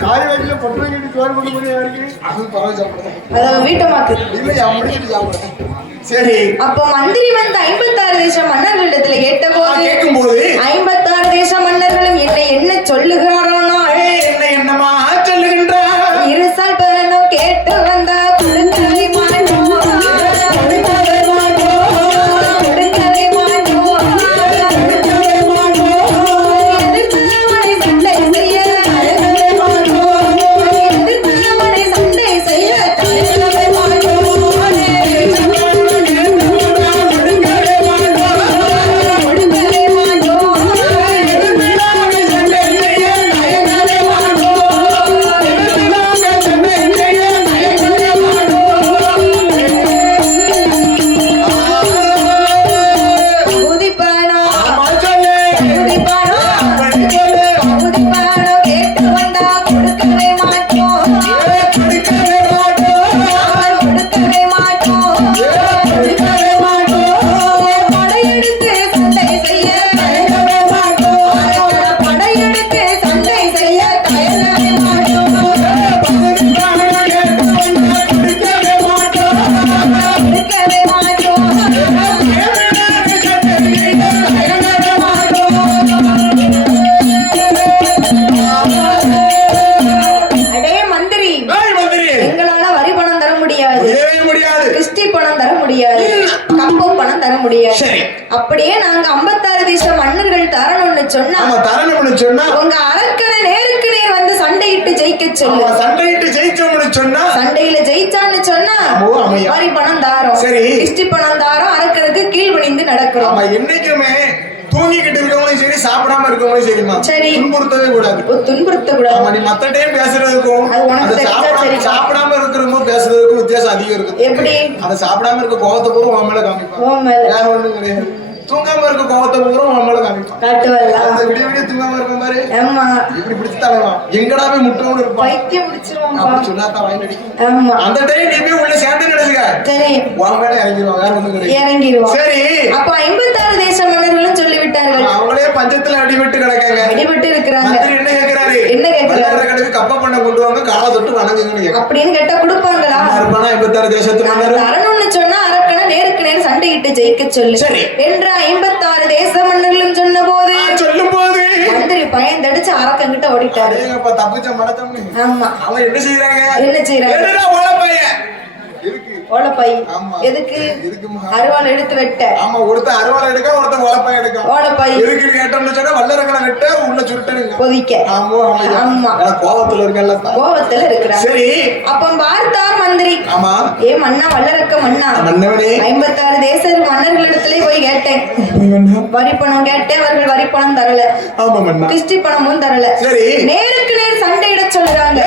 காய் வயசுல பொட்டு வைக்கிட்டு சோறு கொண்டு போய் யாருக்கு? அது பரவாயில்ல சாப்பிடுறேன் அதாவது வீட்டமாக்கு இல்ல என் முடிச்சுட்டு சாப்பிடுறேன் சரி. அப்போ மந்திரி வந்து ஐம்பத்தாறு தேச மன்னர்களிடத்துல கேட்ட போது கேட்கும் போது ஐம்பத்தாறு தேச மன்னர்களும் என்னை என்ன சொல்லுகிறாரோனா சொன்னா ஆமா தரணும்னு சொன்னா உங்க அரக்கனை நேருக்கு நேர் வந்து சண்டையிட்டு ஜெயிக்க சொல்லு. ஆமா சண்டையிட்டு ஜெயிச்சோம்னு சொன்னா சண்டையில ஜெயிச்சான்னு சொன்னா. வரி பணம் தாரோம். சரி. கிறிஸ்டி பணம் தாரோம் அரக்கனுக்கு கீழ்பணிந்து நடக்கிறோம். ஆமா என்னைக்குமே தூங்கிக்கிட்டு இருக்கவங்களும் சரி சாப்பிடாம இருக்கவங்களும் சரிமா சரி. துன்புறுத்தவே கூடாது. துன்புறுத்த கூடாது நீ மத்த டைம் பேசுறதுக்கும் அது சாப்பிடாம இருக்கிறவங்க பேசுறதுக்கும் வித்தியாசம் அதிகம் இருக்கு எப்படி? அந்த சாப்பிடாம இருக்க கோவத்தை பூரா உன் மேல மேல. வேற ஒண்ணும் கிடையாது. தூங்காம இருக்க கோவத்தை பூரா காமிப்பான். காட்டுவல்லா. அந்த விடிய விடிய தூங்காம இருக்கும் பாரு. ஆமா. இப்படி பிடிச்சு தலைவான் எங்கடா போய் முட்டோடு இருப்பான். பைத்தியம் அப்படி சொல்லாதான் வாங்கி அடிக்கும் ஆமா. அந்த டைம் நீ போய் உள்ள சேர்ந்து நினைச்சுக்க சரி. உன் மேல இறங்கிடுவான் வேற ஒண்ணும் கிடையாது. இறங்கிடுவோம் சரி. அப்ப ஐம்பத்தாறு தேச மன்னர்களும் சொல்லிவிட்டார்கள். அவங்களே பஞ்சத்துல அடிபட்டு கிடக்காங்க. அடிபட்டு இருக்கிறாங்க. என்ன கேக்குறாரு? என்ன கேக்குறாரு? கணக்கு கப்ப பண்ண கொண்டு வாங்க காலை தொட்டு கேக்குறாரு. அப்படின்னு கேட்டா கொடுப்பாங்களா? இருப்பானா ஐம்பத்தாறு தேசத்து நாங்க மன்னர் தரணும்னு சொன்னா சண்டையிட்டு ஜெயிக்க சொல்லு. என்ற ஐம்பத்தாறு தேச மன்னர்களும் சொன்ன போது சொல்லும் போது மந்திரி பயந்தடிச்சு அரக்கன் கிட்ட ஓடிட்டாரு ஆமா. அவன் என்ன செய்யறாங்க என்ன செய்யறாங்க? இருக்கு ஓலப்பை. எதுக்கு? அருவாள் எடுத்து வெட்ட. ஆமா ஒருத்தன் அறுவாலை எடுக்க ஒருத்தன் ஓலப்பையன் எடுக்க. ஓலப்பை. எதுக்கு கேட்டோம்னு சொன்னா வல்லரக்கனை வெட்ட உள்ள சுருட்டனுங்க. கொதிக்க. ஆமா ஆமா கோவத்துல இருக்கல கோபத்துல இருக்கிறார் சரி. அப்ப பார்த்தார் மந்திரி. ஆமா. ஏ மன்னா வல்லரக்க மன்னா. மன்னவனே. ஐம்பத்தாறு தேச மன்னர்களிடத்திலே போய் கேட்டேன். வரி பணம் கேட்டேன் அவர்கள் வரி பணம் தரல. ஆமா மன்னா. பணமும் தரல. சரி. நேருக்கு நேர் சண்டையிட சொல்றாங்க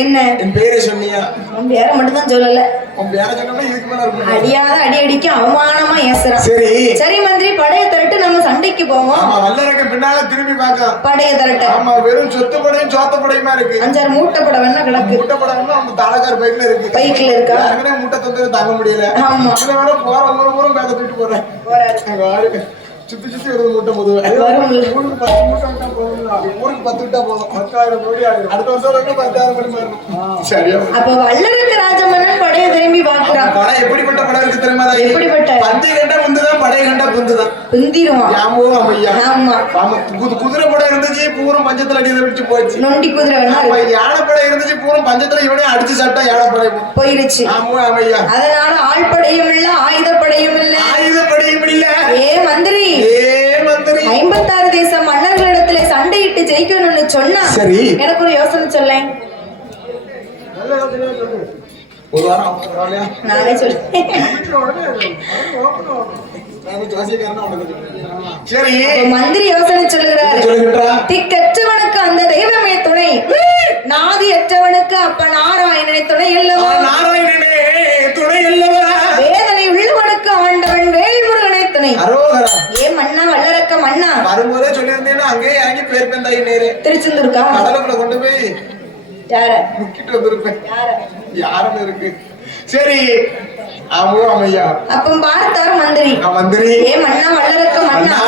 என்ன? என் பேரை சொன்னியா? உன் பேரை மட்டும் தான் சொல்லல. உன் பேரை சொன்னா இதுக்கு மேல இருக்கும் அடியாத அடி அடிக்க அவமானமா ஏசுறான் சரி. சரி மந்திரி படைய திரட்டு நம்ம சண்டைக்கு போவோம். ஆமா வல்லரக்க பின்னால திரும்பி பார்க்க. படைய திரட்ட. ஆமா வெறும் சொத்து படையும் சோத்த படையுமா இருக்கு? அஞ்சாறு மூட்டை படம் வேணா கிடக்கு. முட்டை படம் அந்த தாளக்கார் பைக்ல இருக்கு. பைக்ல இருக்கா? ஏற்கனவே முட்டை தொந்தரவு தாங்க முடியல. ஆமா. வேற போறவங்க பூரா பேக்க தூக்கிட்டு போறேன். போறாரு. சுத்தி சுத்தி வருது முட்டை வரும்ல. ஊருக்கு பத்து மூட்டை விட்டா போதும்ல. ஊருக்கு பத்து விட்டா போதும். பத்தாயிரம் கோடி ஆயிரும். அடுத்த வருஷம் வரைக்கும் பத்தாயிரம் கோடி மாறணும் சரியா? அப்ப வல்லரக்க ராஜமன்னன் படைய திரும்பி பாக்குறான் படம் எப்படிப்பட்ட படம் இருக்கு தெரியுமா? எப்படிப்பட்ட? பந்தி கண்டா புந்துதான் படைய கண்டா புந்துதான். பிந்திருவான் யாமோ ஐயா ஆமா. ஆமா குது- குதிரை படம் இருந்துச்சு பூரம் பஞ்சத்துல அடி விட்டு போச்சு. நொண்டி குதிரை ஆமா. யானை படம் இருந்துச்சு பூரம் பஞ்சத்துல இவனே அடிச்சு சாப்பிட்டா யானை படம் போயிருச்சு. ஆமா ஆமையா அதனால ஆள்படையும் இல்ல ஆயுதப்படையும் இல்ல. ஆயுதப்படியும் இல்ல ஏ மந்திரி. ஏ மந்திரி. ஐம்பத்தாறு தேச மன்னர்களிடத்துல சண்டையிட்டு ஜெயிக்கணும்னு சொன்னா சரி. எனக்கு ஒரு யோசனை? நானே சொல்றேன். அப்ப மந்திரி யோசனை சொல்லுகிறாரு. திக்கற்றவனுக்கு அந்த தெய்வமே துணை. நாதியற்றவனுக்கு அப்ப நாராயணனை துணை நாராயணனே துணை அல்லவா? வேதனை உள்ளவனுக்கு ஆண்டவன் வேல்முருகனை துணை அரோகரா. ஏ மன்னா வல்லரக்க மன்னா. வரும்போதே சொல்லியிருந்தேன்னா அங்கேயே இறங்கி பேர் பெந்தாயி நேரு. திருச்செந்தூருக்கா? கடலுக்குள்ள கொண்டு போய் யார? முக்கிட்டு வந்திருப்பேன். யார? யாருன்னு இருக்கு. சரி ஆமோ அமையா அப்ப பார்த்தார் மந்திரி. மந்திரி. ஏ மன்னா வல்லரக்க மன்னா.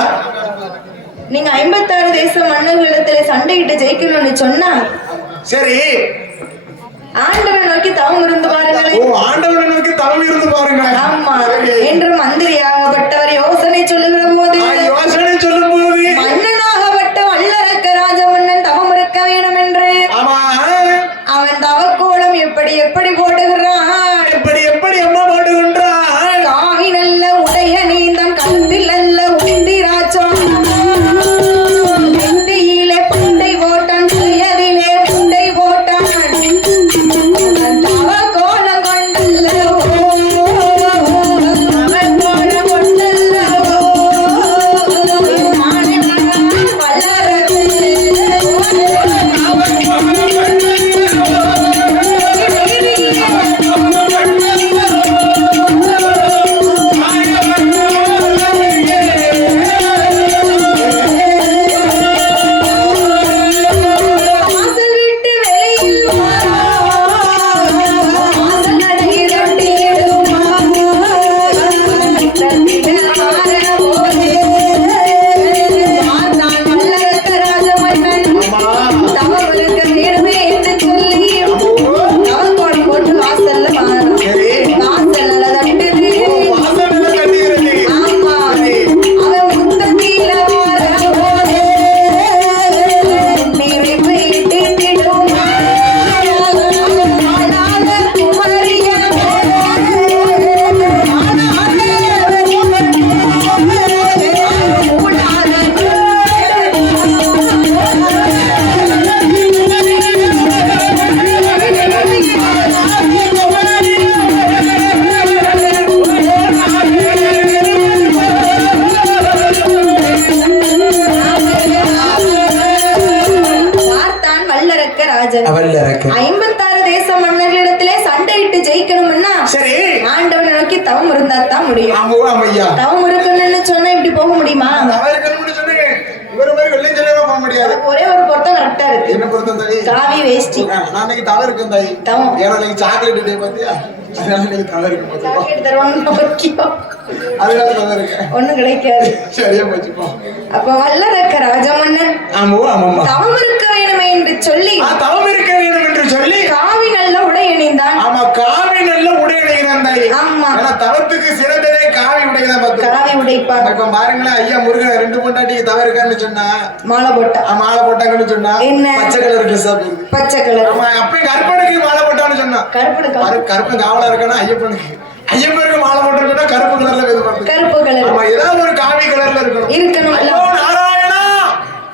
நீங்க ஐம்பத்தாறு தேச மன்னர்களிடத்துல சண்டையிட்டு ஜெயிக்கணும்னு சொன்னா சரி ஆண்டவன் நோக்கி தவம் இருந்து ஓ பாருங்களேன் ஆண்டவனை நோக்கி தவம் இருந்து பாருங்க ஆமா. என்று மந்திரியாகப்பட்டவர் யோசனை சொல்லுகிற போது ஜெயிக்கணும்னா சரி. ஆண்டவனை நோக்கி தவம் இருந்தா தான் முடியும். தவம் இருக்கணும்னு சொன்னா இப்படி போக முடியுமா? ஒரே ஒரு பொருத்தம் கரெக்டா இருக்கு. என்ன பொறுத்த தாய் காவி வேஷ்டி. நான் தாய் தவம். ஏன்னா இன்னைக்கு சாக்லேட் டே பாத்தியா? அதனால சாக்லேட் தருவாங்க முக்கியம் அதனால ஒண்ணும் கிடைக்காது. சரியா போச்சுப்போ அப்ப வல்லரக்க ராஜமன்னன் ஆமா ஆமாம்மா தவம் இருக்க வேணுமே என்று சொல்லி தவம் இருக்க வேண்டும் என்று சொல்லி காவி நல்ல உடை அணிந்தான் ஆமா காவி நல்ல உடை அணிகிறான் தாய் ஆமா. ஏன்னா தவத்துக்கு சிறந்ததே காவி பார்த்து காவி உடைப்பான் இப்ப பாருங்களேன் ஐயா முருகன் ரெண்டு பொண்டாட்டிக்கு தவறு இருக்கான்னு சொன்னா மாலை போட்டா. மாலை போட்டாங்கன்னு சொன்னா என்ன? பச்சை கலர் ட்ரெஸ் பச்சை கலர். ஆமா அப்பயும் கருப்பனுக்கு மாலை போட்டான்னு சொன்னா. பாரு, கருப்பன் காவலா இருக்கானா? ஐயப்பனுக்கு. ஐயப்பனுக்கு மாலை போட்டிருக்கா கருப்பு கலர்ல கருப்பு கலர் ஆமா ஏதாவது ஒரு காவி கலர்ல இருக்கணும். இருக்கணும். நாராயணா!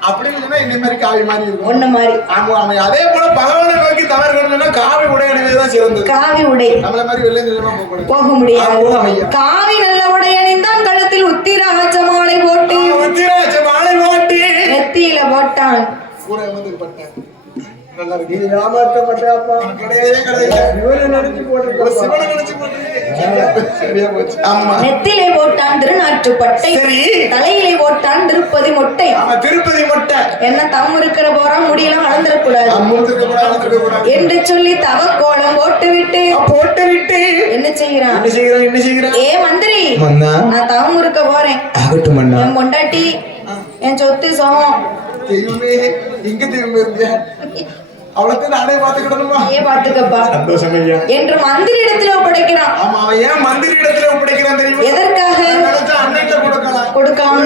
அப்படின்னு சொன்னா இந்த மாதிரி காவி மாதிரி இருக்கும். ஒண்ணு மாதிரி. ஆமா ஆமா அதே போல பகவானை தவறு இருக்கணும்னா காவி உடை சிறந்தது. காவி உடை. நம்மள மாதிரி வெள்ளை நிலமா போகக்கூடாது போக முடியாது. காவி நல்ல உடை அணிந்தான் கழுத்தில் உத்திராட்ச மாலை போட்டு. உத்திராட்ச மாலை போட்டி. நெத்தியில போட்டான் கூட வந்து பட்டேன். கிடையவே கிடையாது நினைச்சு போட்டு சிவனை நினைச்சு போட்டு நெத்திலே போட்டான் திருநாற்றுப்பட்டை சரி. தலையிலே போட்டான் திருப்பதி மொட்டை. திருப்பதி மொட்டை. என்ன தம் இருக்கிற போறோம் முடியெல்லாம் வளர்ந்துடக்கூடாது என்று சொல்லி தவக்கோலம் போட்டு விட்டு போட்டு விட்டு என்ன செய்யறான் என்ன செய்கிறோம் என்ன ஏ மந்திரி. நான் தவம் இருக்க போறேன். ஆகட்டும் என் பொண்டாட்டி என் சொத்து சோகம் தெய்வமே எங்க தெய்வம் இருந்தியா அவளுக்கு நானே பாத்துக்கிடணுமா ஏ பாத்துக்கப்பா சந்தோஷம் ஐயா. என்று மந்திரி இடத்துல ஒப்படைக்கிறான். ஆமா அவன் ஏன் மந்திரி இடத்துல ஒப்படைக்கிறான் தெரியுமா? எதற்காக? அண்ணன்ட்ட கொடுக்கலாம். கொடுக்காம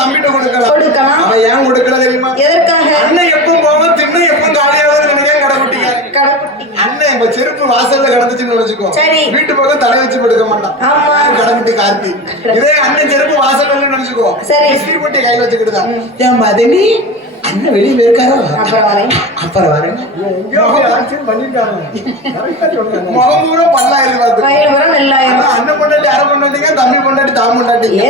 தம்பிட்ட கொடுக்கலாம். கொடுக்கலாம். அவன் ஏன் கொடுக்கல தெரியுமா? எதற்காக? அண்ணன் எப்பவும் போவோம் திண்ணை எப்பவும் காலியாவது நினைக்க கடைக்குட்டிங்க கடைக்குட்டி அண்ணன் இப்ப செருப்பு வாசல்ல கிடந்துச்சுன்னு வச்சுக்கோ. சரி. வீட்டு பக்கம் தலை வச்சு படுக்க மாட்டான். ஆமா. கடைக்குட்டி கார்த்தி? இதே அண்ணன் செருப்பு வாசல்ல நினைச்சுக்கோ. சரி. இஸ்திரி போட்டு கையில வச்சுக்கிட்டுதான் ஏன் மதனி அண்ணன் வெளியே போயிருக்காரோ? அப்புறம் வரேன். அப்புறம் வரேன். வரம் அண்ணன் பொண்டாட்டி அரை பொண்டாட்டிங்க தம்பி பொண்டாட்டி தாம் பொண்டாட்டிங்க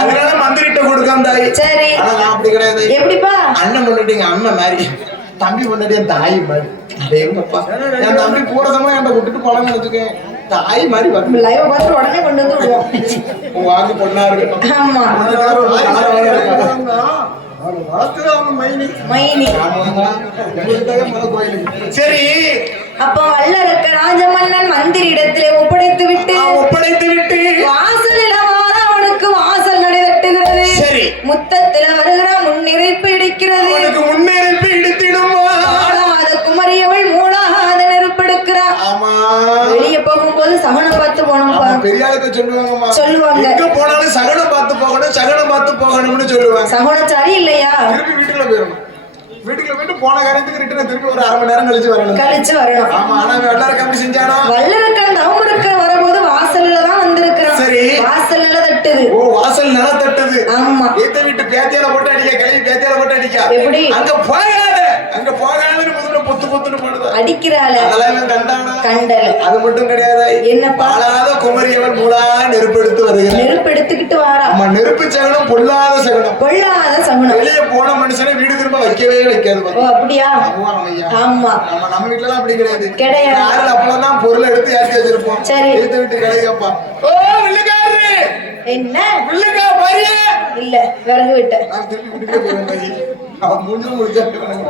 அதனால மந்திரிட்ட கொடுக்காம தாய். சரி. ஆனா நான் அப்படி கிடையாது. எப்படிப்பா? அண்ணன் பொண்டாட்டிங்க அண்ணன் மாதிரி. தம்பி பொண்டாட்டி என் தாய் மாதிரி. அடேங்கப்பா என் தம்பி பூரசமா என்கிட்ட விட்டுட்டு போலாம்னு வச்சுக்கேன். தாய் மாதிரி வந்து லைவ் பார்த்து உடனே கொண்டு வந்து விடுவோம். வாக்கு பொண்ணா இருக்கட்டும். ஆமா. மைனி. சரி. அப்போ வல்லரக்க ராஜமன்னன் மந்திரி இடத்திலே ஒப்படைத்து விட்டு ஒப்படைத்து விட்டு. வாசலில் அவனுக்கு வாசல் நடை சரி. முத்தத்தில வருகிற முன்னிறைப்பு இடிக்கிறது. அவனுக்கு முன்னேறிப்பு இடித்திடுமா காலமாத குமரியவன் வெளிய போகும்போது சகுனம் பார்த்து ஆமா, பெரிய ஆளுக்கு சொல்லுவாங்க. எங்க போனாலும் சகனம் போகணும் சகனம் பார்த்து போகணும்னு சொல்லுவாங்க. சகுனம் சரி இல்லையா? திருப்பி வீட்டுக்குள்ள போயிடணும் வீட்டுக்குள்ள போயிட்டு போன காரியத்துக்கு ரிட்டர்ன் திருப்பி ஒரு அரை மணி நேரம் கழிச்சு வரணும். கழிச்சு வரணும். ஆமா ஆனா எல்லாரும் கம்மி செஞ்சானா வல்லரக்கன் தவமரக்கன் வரும்போது வாசல்ல தான் வந்திருக்கிறான் சரி. வாசல்ல தட்டுது. ஓ வாசல் நில தட்டுது. ஆமா. ஏத்த வீட்டு பேத்தியால போட்டு அடிக்க கிளம்பி பேத்தியால போட்டு அடிக்க. எப்படி? அங்க போகாத அங்க முதல்ல பொத்து பொத்துன்னு போடுது அடிக்கிறாள. அதெல்லாம் கண்டானா? கண்டல அது மட்டும் கிடையாது? என்னப்பா? பாலாத குமரியவன் மூலா நெருப்பெடுத்து வருகிறான். நெருப்பு எடுத்துக்கிட்டு வாரா. நம்ம நெருப்பு சகனம் பொல்லாத சகனம். கொள்ளாத சகுனம். வெளியே போன மனுஷனை வீடு திரும்ப வைக்கவே வைக்காது ஓ பாரு. அப்படியா ஆமா. ஆமா. நம்ம நம்ம வீட்டுல எல்லாம் அப்படி கிடையாது. கிடையாது. யாரும் அப்பெல்லாம் தான் பொருளை எடுத்து ஏற்றி வச்சிருப்போம். சரி. எடுத்து விட்டு கிடைக்கப்பா ஓ வில்லுக்காரரு! என்ன? வில்லுக்கா பாரியா! இல்ல விறகு விட்ட. முடிச்சா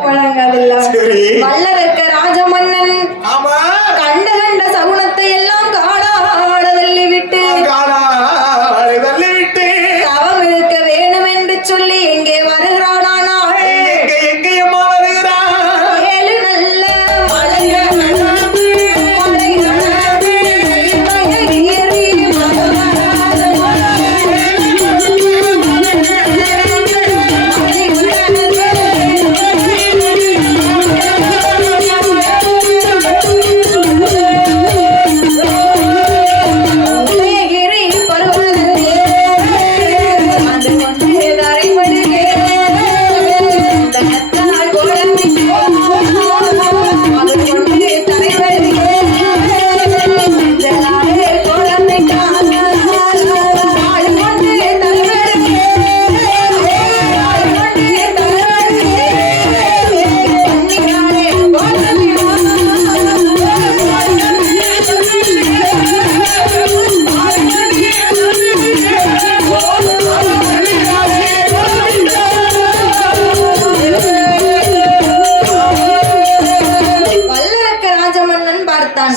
வழங்காதில்ல சரி. வல்லரக்க ராஜமன்னன். ஆமா.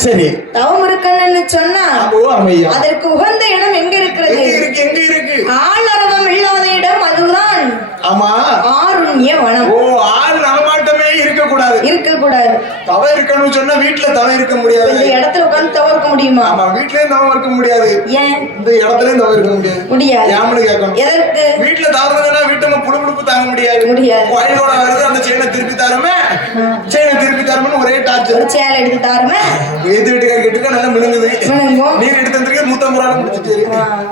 சரி தவமுருக்கன்னு சொன்னா ஓ அம்மையா அதற்கு உகந்த இடம் எங்க இருக்கிறது? எங்க இருக்கு எங்க இருக்கு? ஆளரவம் இல்லாத இடம் அதுதான். ஆமா. ஆருண்ய வனம். ஓ ஆள் நடமாட்டமே இருக்க கூடாது இருக்க கூடாது தவ இருக்கணும்னு சொன்னா வீட்டுல தவ இருக்க இந்த முடியாது இடத்துல உட்கார்ந்து தவிர்க்க முடியுமா? ஆமா வீட்லயும் தவ இருக்க முடியாது. ஏன்? இந்த இடத்துலயும் தவ இருக்க முடியாது. முடியாது. ஏமனு கேட்கணும். எதற்கு? வீட்டுல தவறுனா வீட்டை புடுப்புடுப்பு தாங்க முடியாது. முடியாது. கோயிலோட வருது அந்த செயினை திருப்பி தரமே. செயினை திருப்பி தரமே ஒரே டார்ச்சர் சேலை எடுத்து தாருமே? எதிர்த்து வீட்டுக்கார கிட்ட நல்லா மினுங்குது. நீங்க எடுத்து வந்திருக்க நூத்தம்பது ரூபா முடிச்சிட்டு.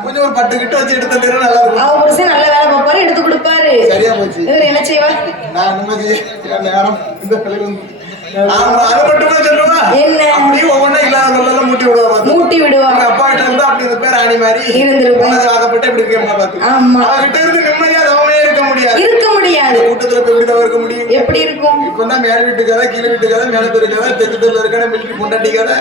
கொஞ்சம் ஒரு பத்து கிட்ட வச்சு எடுத்து தந்துரு நல்லா இருக்கும். அவ புருஷன் நல்ல வேலை பார்ப்பாரு எடுத்து கொடுப்பாரு. சரியா போச்சு. இவர் என்ன செய்வா நான் நிம்மதி நேரம் இந்த பிள்ளைகள் வந்து. அது மட்டும் சொல்லுவா என்ன? அப்படியே ஒவ்வொன்றா இல்லாதவங்களெல்லாம் மூட்டி விடுவா. மூட்டி விடுவா அப்பா கிட்ட இருந்தா அப்படி இந்த பேர் ஆணி மாதிரி. இருந்திருப்பேன். உனக்கு வாக்கப்பட்டு இப்படி பார்த்து ஆமா. அவகிட்ட இருந்து இருக்க முடியாது. இருக்க முடியாது. கூட்டத்துல போய் இருக்க முடியும். எப்படி இருக்கும்? இப்ப தான் மேல் வீட்டு கதை கீழே வீட்டு கதை மேல தெரு கதை தெற்கு தெருல இருக்க மில்கி பொண்டாட்டி கதை.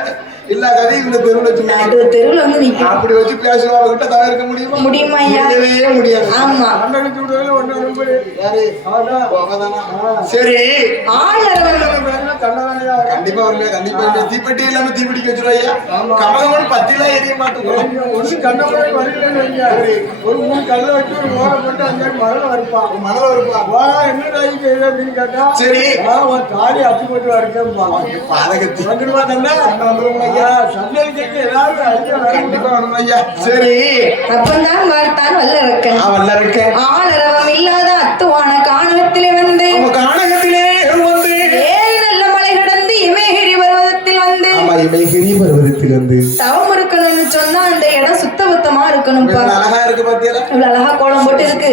எல்லா கதையும் இந்த தெருவில் வச்சு நடு தெருவுல வந்து நிக்கும். அப்படி வச்சு பேசுவா அவகிட்ட தவிர இருக்க முடியுமா? முடியுமா? முடியவே முடியாது. ஆமா. அண்ணனுக்கு விடுதலை ஒண்ணு ரொம்ப யாரு? அவதானா? சரி. ஆளரவம் கண்டிப்பா வருங்க கண்டிப்பா. தீப்பெட்டி இல்லாம தீப்பிடிக்க வச்சிருவாயா கமகமன் பத்திலாம் எரிய மாட்டோம் ஒரு கண்ணப்படி வரலன்னு வைங்க. ஒரு மூணு கல்லை வச்சு ஒரு ஓரம் போட்டு அங்கே மரணம் வருப்பான் மணல இருப்பா வா என்ன செய்யுது அப்படின்னு கேட்டா சரி. வா உன் தாலி அச்சு போட்டு வரக்கேன்பா பாதகத்தி வந்துடுவா தந்தா வந்துருவோம் சரி. அப்பந்தான் பார்த்தான் வல்லரக்கன். நான் வல்ல இருக்கேன் ஆளரவம் இல்லாத அத்துவான காணகத்திலே வந்து உங்க கானகத்திலே வந்து. ஏழு நல்ல மலை கடந்து இமயகிரி பர்வதத்தில் வந்து ஆமா இமை கிரி பருவத்தில் வந்து. தவம் இருக்கணும்னு சொன்னா அந்த இடம் சுத்த பத்தமா இவ்வளவு அழகா இருக்கு பாத்தியா இவ்வளவு அழகா கோலம் போட்டு இருக்கு.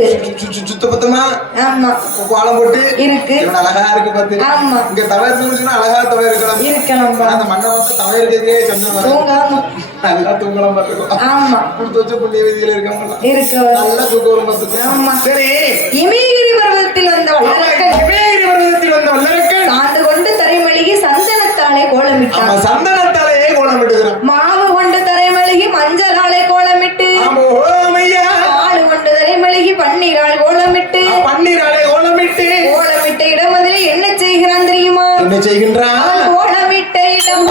சுத்த பத்தமா ஆமா. கோலம் போட்டு? இருக்கு. அழகா இருக்கு பாத்தியா ஆமா. இங்க தவறு இருந்துச்சுன்னா அழகா தவறு இருக்கலாம் இருக்கணும்பா அந்த மண்ணை வந்து தவறு இருக்கிறதே வரும். தூங்காம. நல்லா தூங்கலாம் பாத்துக்கோ. ஆமா. கொடுத்து வச்ச புண்ணிய வீதியில இருக்கவங்க இருக்க. நல்லா தூக்கம் பாத்துக்கோ. ஆமா. சரி. இமயகிரி பர்வதத்தில் வந்த வல்லரக்கன். இமயகிரி பருவத்தில் வந்த வல்லரக்கன். சாந்து கொண்டு தரைமளிகை சந்தனத்தாலே கோலமிட்டான். சந்தனத்தாலேயே கோலம் என்ன செய்கின்றான் கோலமிட்ட இடம்